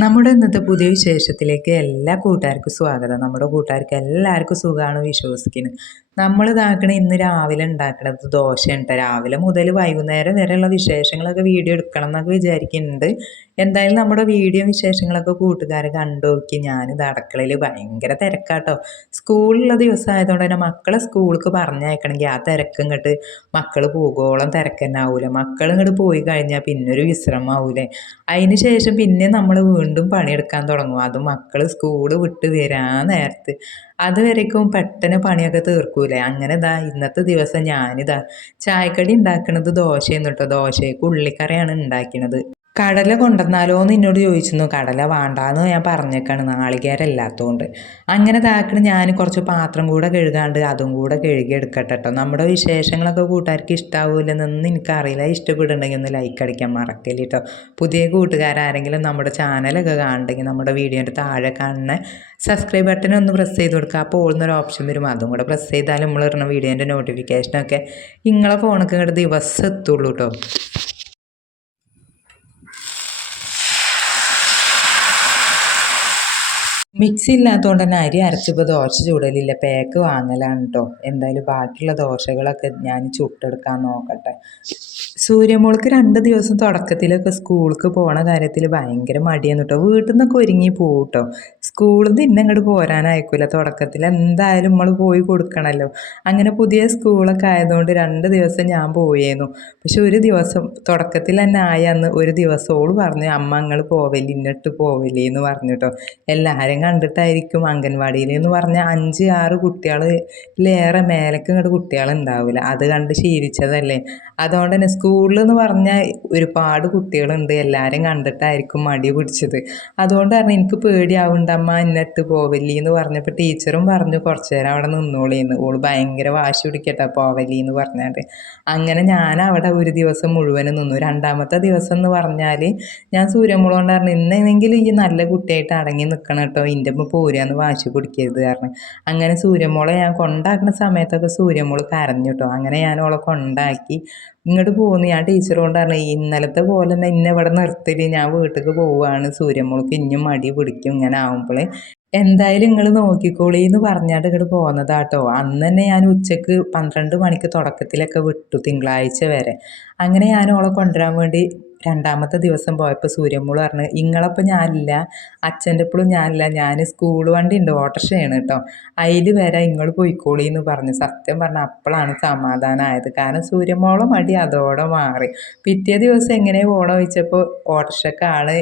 നമ്മുടെ ഇന്നത്തെ പുതിയ വിശേഷത്തിലേക്ക് എല്ലാ കൂട്ടുകാർക്കും സ്വാഗതം. നമ്മുടെ കൂട്ടുകാർക്ക് എല്ലാവർക്കും സുഖമാണ് വിശ്വസിക്കുന്നത് നമ്മൾ ഇതാക്കണ ഇന്ന് രാവിലെ ഉണ്ടാക്കണത് ദോശയുണ്ട്. രാവിലെ മുതൽ വൈകുന്നേരം വരെയുള്ള വിശേഷങ്ങളൊക്കെ വീഡിയോ എടുക്കണം എന്നൊക്കെ വിചാരിക്കുന്നുണ്ട്. എന്തായാലും നമ്മുടെ വീഡിയോ വിശേഷങ്ങളൊക്കെ കൂട്ടുകാർ കണ്ടു നോക്കി. ഞാനിത് അടുക്കളയിൽ ഭയങ്കര തിരക്കാട്ടോ. സ്കൂളിലുള്ള ദിവസമായതുകൊണ്ട് തന്നെ മക്കളെ സ്കൂൾക്ക് പറഞ്ഞയക്കണമെങ്കിൽ ആ തിരക്കും ഇങ്ങോട്ട് മക്കൾ പോകുവോളം തിരക്ക് തന്നെ മക്കൾ ഇങ്ങോട്ട് പോയി കഴിഞ്ഞാൽ പിന്നെ ഒരു വിശ്രമമാവൂലേ അതിന് ശേഷം പിന്നെ നമ്മൾ വീണ്ടും പണിയെടുക്കാൻ തുടങ്ങും. അത് മക്കൾ സ്കൂൾ വിട്ട് വരാൻ നേരത്ത്. അതുവരേക്കും പെട്ടെന്ന് പണിയൊക്കെ തീർക്കൂലേ? അങ്ങനെ ഇതാ ഇന്നത്തെ ദിവസം ഞാനിതാ ചായക്കടി ഉണ്ടാക്കണത് ദോശയെന്ന് കേട്ടോ ദോശയ്ക്ക് ഉള്ളിക്കറിയാണ് ഉണ്ടാക്കുന്നത് കടല കൊണ്ടുവന്നാലോ എന്ന് എന്നോട് ചോദിച്ചിരുന്നു. കടല വേണ്ടാന്ന് ഞാൻ പറഞ്ഞേക്കാണ്. നാളികേരല്ലാത്തതുകൊണ്ട് അങ്ങനെ താക്കണ് ഞാൻ കുറച്ച് പാത്രം കൂടെ കഴുകാണ്ട് അതും കൂടെ കഴുകി എടുക്കട്ടെ കേട്ടോ നമ്മുടെ വിശേഷങ്ങളൊക്കെ കൂട്ടുകാർക്ക് ഇഷ്ടാവൂലെന്നൊന്നും എനിക്കറിയില്ല. ഇഷ്ടപ്പെടുന്നുണ്ടെങ്കിൽ ഒന്ന് ലൈക്ക് അടിക്കാൻ മറക്കല്ലേ കേട്ടോ പുതിയ കൂട്ടുകാരാരെങ്കിലും നമ്മുടെ ചാനലൊക്കെ കാണുന്നുണ്ടെങ്കിൽ നമ്മുടെ വീഡിയോന്റെ താഴെ കാണുന്ന സബ്സ്ക്രൈബ് ബട്ടൺ ഒന്ന് പ്രസ് ചെയ്ത് കൊടുക്കുക. അപ്പോൾ ഓടുന്നൊരു ഓപ്ഷൻ വരും. അതും കൂടെ പ്രസ് ചെയ്താൽ നമ്മൾ ഇടുന്ന വീഡിയോന്റെ നോട്ടിഫിക്കേഷനൊക്കെ നിങ്ങളെ ഫോണൊക്കെ ഇങ്ങോട്ട് ദിവസം എത്തുള്ളൂ കേട്ടോ മിക്സി ഇല്ലാത്തതുകൊണ്ട് തന്നെ അരി അരച്ചപ്പോൾ ദോശ ചുടലില്ല. പാക്ക് വാങ്ങലാണ് കേട്ടോ എന്തായാലും ബാക്കിയുള്ള ദോശകളൊക്കെ ഞാൻ ചുട്ടെടുക്കാൻ നോക്കട്ടെ. സൂര്യമോൾക്ക് രണ്ട് ദിവസം തുടക്കത്തിലൊക്കെ സ്കൂൾക്ക് പോണ കാര്യത്തിൽ ഭയങ്കര മടിയാണ് കേട്ടോ വീട്ടിൽ നിന്നൊക്കെ ഒരുങ്ങി പോകും കേട്ടോ സ്കൂളിൽ നിന്ന് ഇന്നെ അങ്ങോട്ട് പോരാനായിക്കില്ല തുടക്കത്തിൽ എന്തായാലും നമ്മൾ പോയി കൊടുക്കണമല്ലോ അങ്ങനെ പുതിയ സ്കൂളൊക്കെ ആയതുകൊണ്ട് രണ്ട് ദിവസം ഞാൻ പോയേന്നു പക്ഷെ ഒരു ദിവസം തുടക്കത്തിൽ തന്നെ ആയ അന്ന് ഒരു ദിവസം ഓൾ പറഞ്ഞു അമ്മ നിങ്ങൾ പോവല്ലേ ഇന്നിട്ട് പോവല്ലേ എന്ന് പറഞ്ഞു കേട്ടോ എല്ലാവരും കണ്ടിട്ടായിരിക്കും അംഗൻവാടിയിൽ എന്ന് പറഞ്ഞാൽ അഞ്ച് ആറ് കുട്ടികളിലേറെ മേലേക്ക് ഇങ്ങോട്ട് കുട്ടികളുണ്ടാവില്ല അത് കണ്ട് ശീലിച്ചതല്ലേ. അതുകൊണ്ട് തന്നെ സ്കൂളിൽ എന്ന് പറഞ്ഞാൽ ഒരുപാട് കുട്ടികളുണ്ട്. എല്ലാവരും കണ്ടിട്ടായിരിക്കും മടി പിടിച്ചത്. അതുകൊണ്ട് പറഞ്ഞു എനിക്ക് പേടിയാവുണ്ട് അമ്മ എന്നിട്ട് പോവല്ലി എന്ന് പറഞ്ഞപ്പോൾ ടീച്ചറും പറഞ്ഞു കുറച്ച് നേരം അവിടെ നിന്നോളിന്ന് ഓൾ ഭയങ്കര വാശി പിടിക്കട്ടെ പോവല്ലി എന്ന് പറഞ്ഞാൽ അങ്ങനെ ഞാൻ അവിടെ ഒരു ദിവസം മുഴുവനും നിന്നു. രണ്ടാമത്തെ ദിവസം എന്ന് പറഞ്ഞാൽ ഞാൻ സൂര്യമുള കൊണ്ട് പറഞ്ഞു ഇന്നെങ്കിലും ഈ നല്ല കുട്ടിയായിട്ട് അടങ്ങി നിൽക്കണം കേട്ടോ. ഇന്റെ അമ്മ പോരാന്ന് വാശി പിടിക്കരുത് കാരണം അങ്ങനെ സൂര്യമോളെ ഞാൻ കൊണ്ടാക്കുന്ന സമയത്തൊക്കെ സൂര്യമോൾ കരഞ്ഞു കേട്ടോ അങ്ങനെ ഞാൻ ഓളെ കൊണ്ടാക്കി. ഇങ്ങോട്ട് പോകുന്നു ഞാൻ ടീച്ചറോട് പറഞ്ഞു ഇന്നലത്തെ പോലെ തന്നെ ഇന്നെ ഇവിടെ നിർത്തൽ ഞാൻ വീട്ടിലേക്ക് പോവുകയാണ് സൂര്യമുളക്ക് ഇനിയും മടി പിടിക്കും. ഇങ്ങനെ ആവുമ്പോൾ എന്തായാലും നിങ്ങൾ നോക്കിക്കോളി എന്ന് പറഞ്ഞാട്ട് ഇങ്ങോട്ട് പോകുന്നതാട്ടോ അന്ന് തന്നെ ഞാൻ ഉച്ചയ്ക്ക് പന്ത്രണ്ട് മണിക്ക് തുടക്കത്തിലൊക്കെ വിട്ടു തിങ്കളാഴ്ച വരെ. അങ്ങനെ ഞാൻ ഓളെ കൊണ്ടുവരാൻ വേണ്ടി രണ്ടാമത്തെ ദിവസം പോയപ്പോൾ സൂര്യമ്മൂൾ പറഞ്ഞു ഇങ്ങളപ്പം ഞാനില്ല അച്ഛന്റെ എപ്പോഴും ഞാനില്ല ഞാൻ സ്കൂൾ വണ്ടി ഉണ്ട് ഓട്ടോറിക്ഷയാണ് കേട്ടോ. അതിൽ വരെ ഇങ്ങൾ പോയിക്കോളി എന്ന് പറഞ്ഞു. സത്യം പറഞ്ഞാൽ അപ്പോഴാണ് സമാധാനമായത് കാരണം സൂര്യമോളെ മടി അതോടെ മാറി. പിറ്റേ ദിവസം എങ്ങനെ പോകണമെന്ന് ചോദിച്ചപ്പോൾ ഓട്ടോറിക്ഷക്കാണ്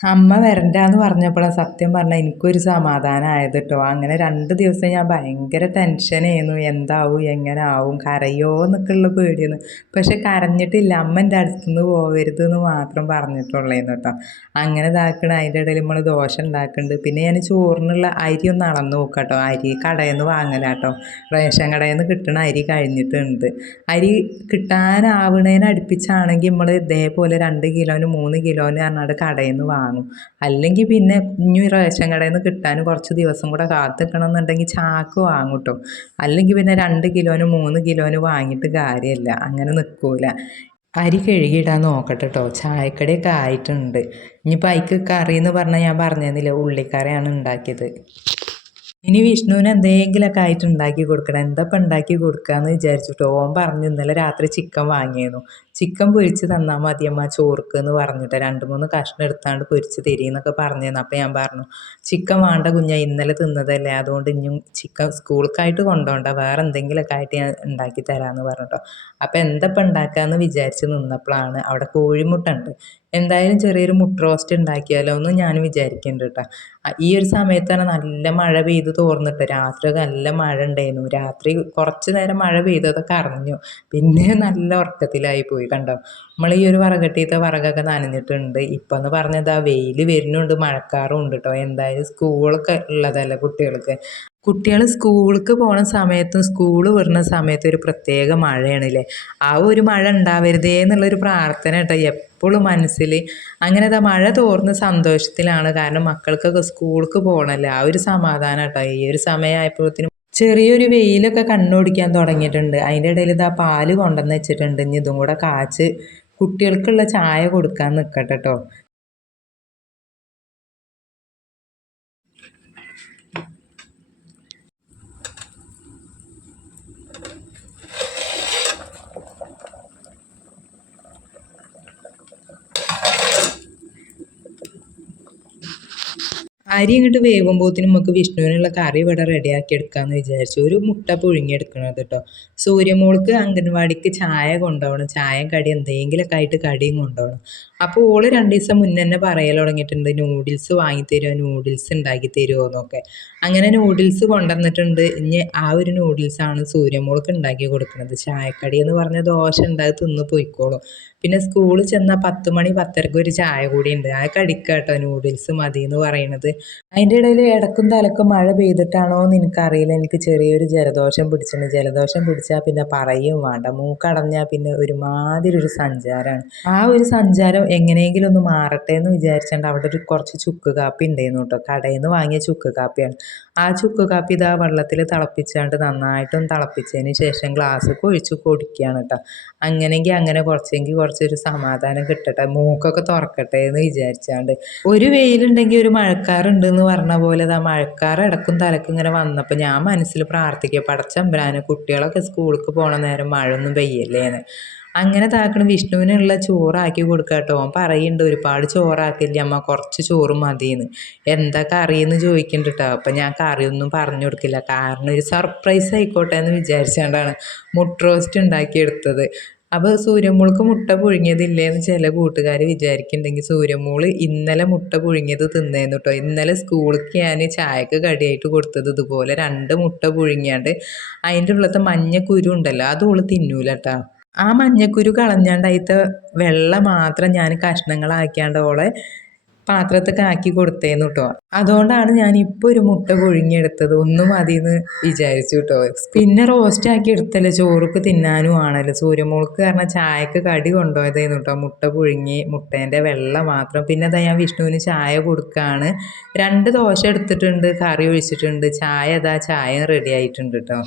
അമ്മ വരണ്ടാന്ന് പറഞ്ഞപ്പോഴാണ് സത്യം പറഞ്ഞാൽ എനിക്കൊരു സമാധാനമായത് കേട്ടോ അങ്ങനെ രണ്ട് ദിവസം ഞാൻ ഭയങ്കര ടെൻഷനായിരുന്നു എന്താവും? എങ്ങനെ ആവും? കരയോ? എന്നൊക്കെയുള്ള പേടിയെന്ന്. പക്ഷെ കരഞ്ഞിട്ടില്ല. അമ്മ എന്റെ അടുത്തുനിന്ന് പോകരുത് എന്ന് മാത്രം പറഞ്ഞിട്ടുള്ളേന്ന് കേട്ടോ അങ്ങനെ ഇതാക്കണം. അതിന്റെ ഇടയിൽ നമ്മൾ ദോശ ഉണ്ടാക്കുന്നുണ്ട് പിന്നെ ഞാൻ ചോറിനുള്ള അരി ഒന്ന് അളന്ന് നോക്കാം കേട്ടോ അരി കടയിൽ നിന്ന് വാങ്ങലാട്ടോ റേഷൻ കടയിൽ നിന്ന് കിട്ടുന്ന അരി കഴിഞ്ഞിട്ടുണ്ട്. അരി കിട്ടാനാവണേനടുപ്പിച്ചാണെങ്കിൽ നമ്മൾ ഇതേപോലെ രണ്ട് കിലോന് മൂന്ന് കിലോന്ന് പറഞ്ഞാൽ കടയിൽ നിന്ന് വാങ്ങും. വാങ്ങും അല്ലെങ്കിൽ പിന്നെ കുഞ്ഞു റേഷൻ കടയിൽ നിന്ന് കിട്ടാൻ കുറച്ച് ദിവസം കൂടെ കാത്തിക്കണം എന്നുണ്ടെങ്കിൽ ചാക്ക് വാങ്ങും കേട്ടോ. അല്ലെങ്കിൽ പിന്നെ രണ്ട് കിലോന് മൂന്ന് കിലോന് വാങ്ങിയിട്ട് കാര്യമില്ല. അങ്ങനെ നിൽക്കൂല. അരി കഴുകിയിടാൻ നോക്കട്ടെ കേട്ടോ. ചായക്കടയൊക്കെ ആയിട്ടുണ്ട്. ഇനിയിപ്പോൾ അതിക്ക് കറി എന്ന് പറഞ്ഞാൽ ഞാൻ പറഞ്ഞതെന്നില്ല ഉള്ളിക്കറിയാണ് ഉണ്ടാക്കിയത്. ഇനി വിഷ്ണുവിന് എന്തെങ്കിലുമൊക്കെ ആയിട്ട് ഉണ്ടാക്കി കൊടുക്കണം. എന്തപ്പം ഉണ്ടാക്കി കൊടുക്കാന്ന് വിചാരിച്ചിട്ട് ഓൻ പറഞ്ഞു ഇന്നലെ രാത്രി ചിക്കൻ വാങ്ങിയിരുന്നു. ചിക്കൻ പൊരിച്ച് തന്നാൽ മതി അമ്മ ചോർക്ക് എന്ന് പറഞ്ഞിട്ട് രണ്ട് മൂന്ന് കഷ്ണം എടുത്താണ്ട് പൊരിച്ച് തരീന്നൊക്കെ പറഞ്ഞിരുന്നു. അപ്പോൾ ഞാൻ പറഞ്ഞു ചിക്കൻ വേണ്ട കുഞ്ഞ ഇന്നലെ തിന്നതല്ലേ. അതുകൊണ്ട് ഇനിയും ചിക്കൻ സ്കൂൾക്കായിട്ട് കൊണ്ടുപോകണ്ട വേറെ എന്തെങ്കിലുമൊക്കെ ആയിട്ട് ഞാൻ ഉണ്ടാക്കി തരാമെന്ന് പറഞ്ഞിട്ടോ. അപ്പോൾ എന്തപ്പം ഉണ്ടാക്കാമെന്ന് വിചാരിച്ച് നിന്നപ്പോഴാണ് അവിടെ കോഴിമുട്ട ഉണ്ട്. എന്തായാലും ചെറിയൊരു മുട്ട റോസ്റ്റ് ഉണ്ടാക്കിയാലോ എന്ന് ഞാൻ വിചാരിക്കുന്നുണ്ട് കേട്ടോ ഈ ഒരു സമയത്താണ് നല്ല മഴ പെയ്ത് തോർന്നിട്ട് രാത്രി നല്ല മഴ ഉണ്ടായിരുന്നു. രാത്രി കുറച്ച് നേരം മഴ പെയ്തതൊക്കെ അറിഞ്ഞു. പിന്നെ നല്ല ഉറക്കത്തിലായി പോയി കണ്ടോ. നമ്മൾ ഈ ഒരു വറകട്ടിയത്തെ വറകൊക്കെ നനഞ്ഞിട്ടുണ്ട്. ഇപ്പം എന്ന് പറഞ്ഞത് ആ വെയിൽ വരുന്നുണ്ട് മഴക്കാറും ഉണ്ട് കേട്ടോ എന്തായാലും സ്കൂളൊക്കെ ഉള്ളതല്ലേ കുട്ടികൾക്ക്. കുട്ടികൾ സ്കൂൾക്ക് പോണ സമയത്തും സ്കൂൾ വിടുന്ന സമയത്തും ഒരു പ്രത്യേക മഴയാണ് മഴയാണല്ലേ? ആ ഒരു മഴ ഉണ്ടാവരുതേ എന്നുള്ളൊരു പ്രാർത്ഥന കേട്ടോ എപ്പോഴും മനസ്സിൽ അങ്ങനെ അത് മഴ തോർന്ന സന്തോഷത്തിലാണ്. കാരണം മക്കൾക്കൊക്കെ സ്കൂൾക്ക് പോകണമല്ലോ ആ ഒരു സമാധാനം കേട്ടോ. ഈ ഒരു സമയമായപ്പോഴത്തേനും ചെറിയൊരു വെയിലൊക്കെ കണ്ണോടിക്കാൻ തുടങ്ങിയിട്ടുണ്ട്. അതിന്റെ ഇടയിൽ ഇതാ പാൽ കൊണ്ടുവന്ന് വെച്ചിട്ടുണ്ട്. ഇനി ഇതും കൂടെ കാച്ച് കുട്ടികൾക്കുള്ള ചായ കൊടുക്കാൻ നിൽക്കട്ടെ കേട്ടോ. അരി ഇങ്ങോട്ട് വേവുമ്പോഴത്തേനും നമുക്ക് വിഷ്ണുവിനുള്ള കറി ഇവിടെ റെഡിയാക്കി എടുക്കാമെന്ന് വിചാരിച്ചു. ഒരു മുട്ട പുഴുങ്ങിയെടുക്കണത് കേട്ടോ സൂര്യമോൾക്ക് അംഗൻവാടിക്ക് ചായ കൊണ്ടുപോകണം. ചായയും കടി എന്തെങ്കിലുമൊക്കെ ആയിട്ട് കടിയും കൊണ്ടുപോകണം. അപ്പോൾ ഓൾ രണ്ട് ദിവസം മുന്നേ തന്നെ പറയൽ തുടങ്ങിയിട്ടുണ്ട് നൂഡിൽസ് വാങ്ങി തരുമോ നൂഡിൽസ് ഉണ്ടാക്കി തരുമോ എന്നൊക്കെ. അങ്ങനെ നൂഡിൽസ് കൊണ്ടുവന്നിട്ടുണ്ട്. ഇനി ആ ഒരു നൂഡിൽസാണ് സൂര്യമോൾക്ക് ഉണ്ടാക്കി കൊടുക്കുന്നത്. ചായക്കടി എന്ന് പറഞ്ഞ ദോശ ഉണ്ടാക്കി തിന്ന് പോയിക്കോളും. പിന്നെ സ്കൂളിൽ ചെന്നാൽ പത്ത് മണി പത്തരക്ക് ഒരു ചായ കൂടി ഉണ്ട്. ആ കടിക്കാട്ടോ നൂഡിൽസ് മതി എന്ന് പറയുന്നത് അതിന്റെ ഇടയിൽ ഇടക്കും തലക്കും മഴ പെയ്തിട്ടാണോ എന്ന് എനിക്കറിയില്ല. എനിക്ക് ചെറിയൊരു ജലദോഷം പിടിച്ചിട്ടുണ്ട്. ജലദോഷം പിടിച്ചാൽ പിന്നെ പറയും വേണ്ട മൂക്കടഞ്ഞാൽ പിന്നെ ഒരുമാതിരി ഒരു സഞ്ചാരമാണ് ആ ഒരു സഞ്ചാരം എങ്ങനെയെങ്കിലും ഒന്ന് മാറട്ടെ എന്ന് വിചാരിച്ചുകൊണ്ട് അവിടെ ഒരു കുറച്ച് ചുക്ക് കാപ്പി ഉണ്ടായിരുന്നു കേട്ടോ കടയിൽ നിന്ന് വാങ്ങിയ ചുക്ക് കാപ്പിയാണ്. ആ ചുക്ക് കാപ്പി ഇതാ വെള്ളത്തിൽ തിളപ്പിച്ചാണ്ട് നന്നായിട്ടും തിളപ്പിച്ചതിന് ശേഷം ഗ്ലാസ്സൊക്കെ ഒഴിച്ച് കൊടുക്കുകയാണ് കേട്ടോ അങ്ങനെയെങ്കിൽ അങ്ങനെ കുറച്ചെങ്കിൽ കുറച്ചൊരു സമാധാനം കിട്ടട്ടെ. മൂക്കൊക്കെ തുറക്കട്ടെ എന്ന് വിചാരിച്ചാണ്ട്. ഒരു വെയിലുണ്ടെങ്കിൽ ഒരു മഴക്കാറുണ്ട് എന്ന് പറഞ്ഞ പോലെ ആ മഴക്കാർ ഇടക്കും തലക്കും ഇങ്ങനെ വന്നപ്പോൾ ഞാൻ മനസ്സിൽ പ്രാർത്ഥിക്കുക പടച്ചമ്പരാന് കുട്ടികളൊക്കെ സ്കൂൾക്ക് പോണ നേരം മഴ മഴയൊന്നും പെയ്യല്ലേന്ന്. അങ്ങനെ താക്കണം വിഷ്ണുവിനുള്ള ചോറാക്കി കൊടുക്കുക കേട്ടോ അവൻ പറയുന്നുണ്ട് ഒരുപാട് ചോറാക്കില്ല അമ്മ കുറച്ച് ചോറ് മതിയെന്ന് എന്താ കറിയെന്ന് ചോദിക്കുന്നുണ്ട് കേട്ടോ അപ്പം ഞാൻ കറിയൊന്നും പറഞ്ഞു കൊടുക്കില്ല. കാരണം ഒരു സർപ്രൈസ് ആയിക്കോട്ടെ എന്ന് വിചാരിച്ചുകൊണ്ടാണ് മുട്ട റോസ്റ്റ് ഉണ്ടാക്കിയെടുത്തത്. അപ്പോൾ സൂര്യമോൾക്ക് മുട്ട പുഴുങ്ങിയതില്ലേ എന്ന് ചില കൂട്ടുകാർ വിചാരിക്കുന്നുണ്ടെങ്കിൽ സൂര്യമോൾ ഇന്നലെ മുട്ട പുഴുങ്ങിയത് തിന്നേന്നു കേട്ടോ ഇന്നലെ സ്കൂളിലേക്ക് ഞാൻ ചായക്ക് കടിയായിട്ട് കൊടുത്തത് ഇതുപോലെ രണ്ട് മുട്ട പുഴുങ്ങിയാണ്ട് അതിന്റെ ഉള്ളത്തെ മഞ്ഞ കുരു ഉണ്ടല്ലോ അത് ഓൾ തിന്നൂല കേട്ടോ ആ മഞ്ഞക്കുരു കളഞ്ഞാണ്ട് അതിലത്തെ വെള്ള മാത്രം ഞാൻ കഷ്ണങ്ങളാക്കിയാണ്ട് ഓളെ പാത്രത്തൊക്കെ ആക്കി കൊടുത്തേന്നു കേട്ടോ അതുകൊണ്ടാണ് ഞാൻ ഇപ്പോൾ ഒരു മുട്ട പുഴുങ്ങിയെടുത്തത്. ഒന്നും മതിയെന്ന് വിചാരിച്ചു കേട്ടോ പിന്നെ റോസ്റ്റ് ആക്കി എടുത്തല്ലേ? ചോറുക്ക് തിന്നാനും ആണല്ലോ. സൂര്യമോൾക്ക് കാരണം ചായക്ക് കടി കൊണ്ടുപോയതായിരുന്നു കേട്ടോ മുട്ട പുഴുങ്ങി മുട്ടേന്റെ വെള്ള മാത്രം. പിന്നെ അതാ ഞാൻ വിഷ്ണുവിന് ചായ കൊടുക്കുകയാണ് രണ്ട് ദോശ എടുത്തിട്ടുണ്ട് കറി ഒഴിച്ചിട്ടുണ്ട്. ചായ അതാ ചായ റെഡി ആയിട്ടുണ്ട് കേട്ടോ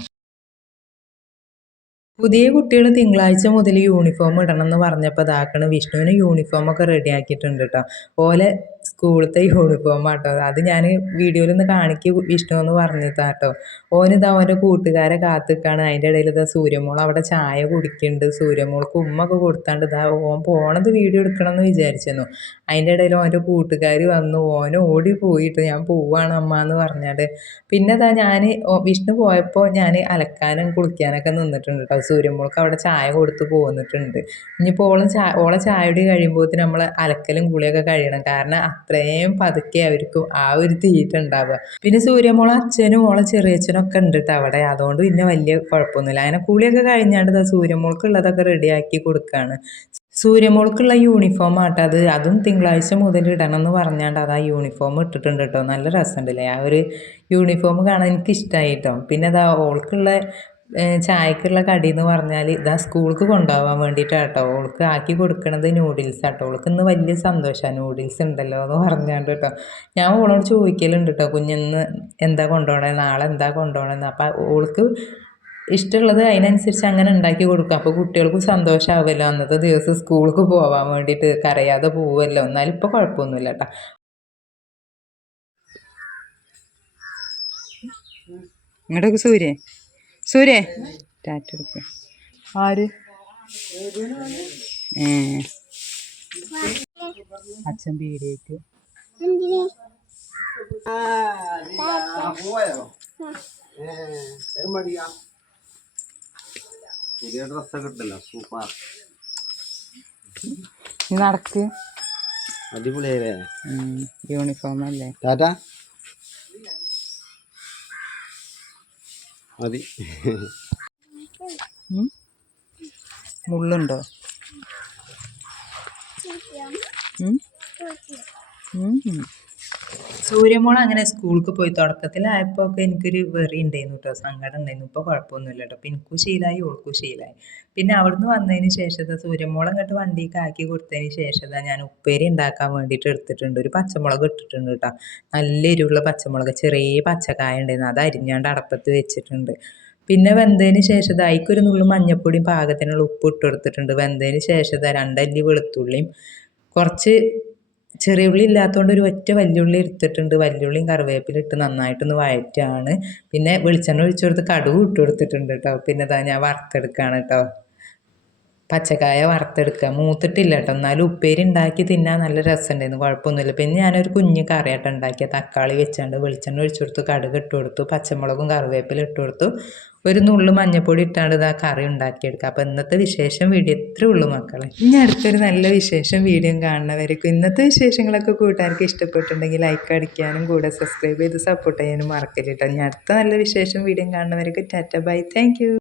പുതിയ കുട്ടികൾ തിങ്കളാഴ്ച മുതൽ യൂണിഫോം ഇടണം എന്ന് പറഞ്ഞപ്പോൾ ഇതാക്കണം വിഷ്ണുവിന് യൂണിഫോമൊക്കെ റെഡി ആക്കിയിട്ടുണ്ട് കേട്ടോ ഓലെ സ്കൂളത്തെ യൂണിഫോം ആട്ടോ അത് ഞാൻ വീഡിയോയിൽ ഒന്ന് കാണിക്ക് വിഷ്ണു എന്ന് പറഞ്ഞിട്ടാ കേട്ടോ ഓനിത് അവന്റെ കൂട്ടുകാരെ കാത്തിക്കാണ്. അതിന്റെ ഇടയിൽ ഇതാ സൂര്യമോൾ അവിടെ ചായ കുടിക്കുന്നുണ്ട്. സൂര്യമോൾക്ക് ഉമ്മൊക്കെ കൊടുത്താണ്ട് ഇതാ ഓൻ പോണത് വീഡിയോ എടുക്കണം എന്ന് വിചാരിച്ചിരുന്നു. അതിന്റെ ഇടയിൽ ഓന്റെ കൂട്ടുകാർ വന്നു. ഓൻ ഓടി പോയിട്ട് ഞാൻ പോവാണ് അമ്മ എന്ന് പറഞ്ഞാണ്ട്. പിന്നെ ഇതാ ഞാൻ വിഷ്ണു പോയപ്പോൾ ഞാൻ അലക്കാനും കുളിക്കാനൊക്കെ നിന്നിട്ടുണ്ട് കേട്ടോ സൂര്യമോൾക്ക് അവിടെ ചായ കൊടുത്ത് പോന്നിട്ടുണ്ട്. ഇനിയിപ്പോൾ ഓളം ചായ ഓളെ ചായ കഴിയുമ്പോഴത്തേന് നമ്മൾ അലക്കലും കുളിയൊക്കെ കഴിയണം. കാരണം അത്രയും പതുക്കെ അവർക്കും ആ ഒരു തീറ്റ ഉണ്ടാവുക. പിന്നെ സൂര്യമോള അച്ഛനും ഓളെ ചെറിയച്ഛനും ഒക്കെ ഉണ്ട് കേട്ടോ അവിടെ. അതുകൊണ്ട് പിന്നെ വലിയ കുഴപ്പമൊന്നുമില്ല. അങ്ങനെ കുളിയൊക്കെ കഴിഞ്ഞാണ്ട് സൂര്യമോൾക്കുള്ളതൊക്കെ റെഡിയാക്കി കൊടുക്കുകയാണ് സൂര്യമോൾക്കുള്ള യൂണിഫോം ആട്ടോ അത്. അതും തിങ്കളാഴ്ച മുതൽ ഇടണം എന്ന് പറഞ്ഞാണ്ട് അത് ആ യൂണിഫോം ഇട്ടിട്ടുണ്ട് കേട്ടോ നല്ല രസമുണ്ടല്ലേ? ആ ഒരു യൂണിഫോം കാണാൻ എനിക്ക് ഇഷ്ടമായി കേട്ടോ പിന്നെ അതാ ഓൾക്കുള്ള ചായക്കുള്ള കടി എന്ന് പറഞ്ഞാൽ ഇതാ സ്കൂൾക്ക് കൊണ്ടുപോകാൻ വേണ്ടിയിട്ടാണ് കേട്ടോ ഓൾക്ക് ആക്കി കൊടുക്കണത് നൂഡിൽസ് ആട്ടോ ഓൾക്ക് ഇന്ന് വലിയ സന്തോഷമാണ് നൂഡിൽസ് ഉണ്ടല്ലോ എന്ന് പറഞ്ഞാണ്ട് കേട്ടോ ഞാൻ ഓളോട് ചോദിക്കലുണ്ട് കേട്ടോ കുഞ്ഞിന്ന് എന്താ കൊണ്ടുപോകണേ നാളെ എന്താ കൊണ്ടുപോകണമെന്ന് അപ്പോൾ ഓൾക്ക് ഇഷ്ടമുള്ളത് അതിനനുസരിച്ച് അങ്ങനെ ഉണ്ടാക്കി കൊടുക്കും. അപ്പോൾ കുട്ടികൾക്ക് സന്തോഷമാവുമല്ലോ അന്നത്തെ ദിവസം സ്കൂൾക്ക് പോകാൻ വേണ്ടിയിട്ട് കരയാതെ പോവുമല്ലോ എന്നാലും ഇപ്പോൾ കുഴപ്പമൊന്നുമില്ല കേട്ടോ ഇങ്ങോട്ടൊക്കെ സൂര്യ. സൂര്യ? ടാറ്റ എടുക്ക. ആര്? ഏ. അച്ഛൻ പീടിയേക്ക് പുതിയ ഡ്രസ്സൊക്കെ ഇട്ടല്ലോ സൂപ്പർ നടക്ക്. അടിപൊളിയായില്ലേ? യൂണിഫോം അല്ലേ? ടാറ്റ മതി ഉം? മുള്ളുണ്ടോ ഉം? സൂര്യമോൾ അങ്ങനെ സ്കൂൾക്ക് പോയി. തുടക്കത്തിലായപ്പോൾ ഒക്കെ എനിക്കൊരു വെറി ഉണ്ടായിരുന്നു കേട്ടോ സങ്കടം ഉണ്ടായിരുന്നു. ഇപ്പോൾ കുഴപ്പമൊന്നുമില്ല കേട്ടോ അപ്പം എനിക്കും ശീലമായി ഓൾക്കും ശീലമായി പിന്നെ അവിടുന്ന് വന്നതിന് ശേഷം സൂര്യമോൾ അങ്ങോട്ട് വണ്ടിക്ക് ആക്കി കൊടുത്തതിന് ശേഷം ഞാൻ ഉപ്പേരി ഉണ്ടാക്കാൻ വേണ്ടിയിട്ട് എടുത്തിട്ടുണ്ട്. ഒരു പച്ചമുളക് ഇട്ടിട്ടുണ്ട് കേട്ടോ നല്ല എരിവുള്ള പച്ചമുളക് ചെറിയ പച്ചക്കായ ഉണ്ടായിരുന്നു. അത് അരിഞ്ഞാണ്ട് അടപ്പത്ത് വെച്ചിട്ടുണ്ട്. പിന്നെ വെന്തതിന് ശേഷം അതിക്കൊരു നുള്ളു മഞ്ഞപ്പൊടിയും പാകത്തിനുള്ള ഉപ്പ് ഇട്ട് കൊടുത്തിട്ടുണ്ട്. വെന്തതിന് ശേഷം രണ്ടല്ലി വെളുത്തുള്ളിയും കുറച്ച് ചെറിയ ഉള്ളി ഇല്ലാത്തതുകൊണ്ട് ഒരു ഒറ്റ വല്യുള്ളി എടുത്തിട്ടുണ്ട്. വല്യുള്ളിയും കറിവേപ്പില ഇട്ട് നന്നായിട്ടൊന്ന് വഴറ്റാണ് പിന്നെ വെളിച്ചെണ്ണ ഒഴിച്ചു കൊടുത്ത് കടുക് ഇട്ട് കൊടുത്തിട്ടുണ്ട് കേട്ടോ പിന്നെ ഇതാ ഞാൻ വറുത്തെടുക്കുകയാണ് കേട്ടോ പച്ചക്കായ വറുത്തെടുക്കുക. മൂത്തിട്ടില്ല കേട്ടോ. എന്നാലും ഉപ്പേരി ഉണ്ടാക്കി തിന്നാൻ നല്ല രസമുണ്ടായിരുന്നു. കുഴപ്പമൊന്നുമില്ല. പിന്നെ ഞാനൊരു കുഞ്ഞ് കറിയായിട്ട് ഉണ്ടാക്കിയ തക്കാളി വെച്ചാണ്ട് വെളിച്ചെണ്ണ ഒഴിച്ചു കൊടുത്തു. കടുക് ഇട്ട് കൊടുത്തു. പച്ചമുളകും കറിവേപ്പില ഇട്ട് കൊടുത്തു. ഒരു നുള്ളു മഞ്ഞപ്പൊടി ഇട്ടാണ്ട് ഇതാ കറി ഉണ്ടാക്കിയെടുക്കുക. അപ്പോൾ ഇന്നത്തെ വിശേഷം വീഡിയോ ഇത്രേ ഉള്ളൂ മക്കളെ. ഇനി അടുത്തൊരു നല്ല വിശേഷം വീഡിയോ കാണുന്നവരേക്കും. ഇന്നത്തെ വിശേഷങ്ങളൊക്കെ കൂട്ടുകാർക്ക് ഇഷ്ടപ്പെട്ടുണ്ടെങ്കിൽ ലൈക്ക് അടിക്കാനും കൂടെ സബ്സ്ക്രൈബ് ചെയ്ത് സപ്പോർട്ട് ചെയ്യാനും മറക്കരുത് കേട്ടോ. ഇനി അടുത്ത നല്ല വിശേഷം വീഡിയോ കാണുന്നവർക്ക് ടാറ്റ. ബൈ. താങ്ക്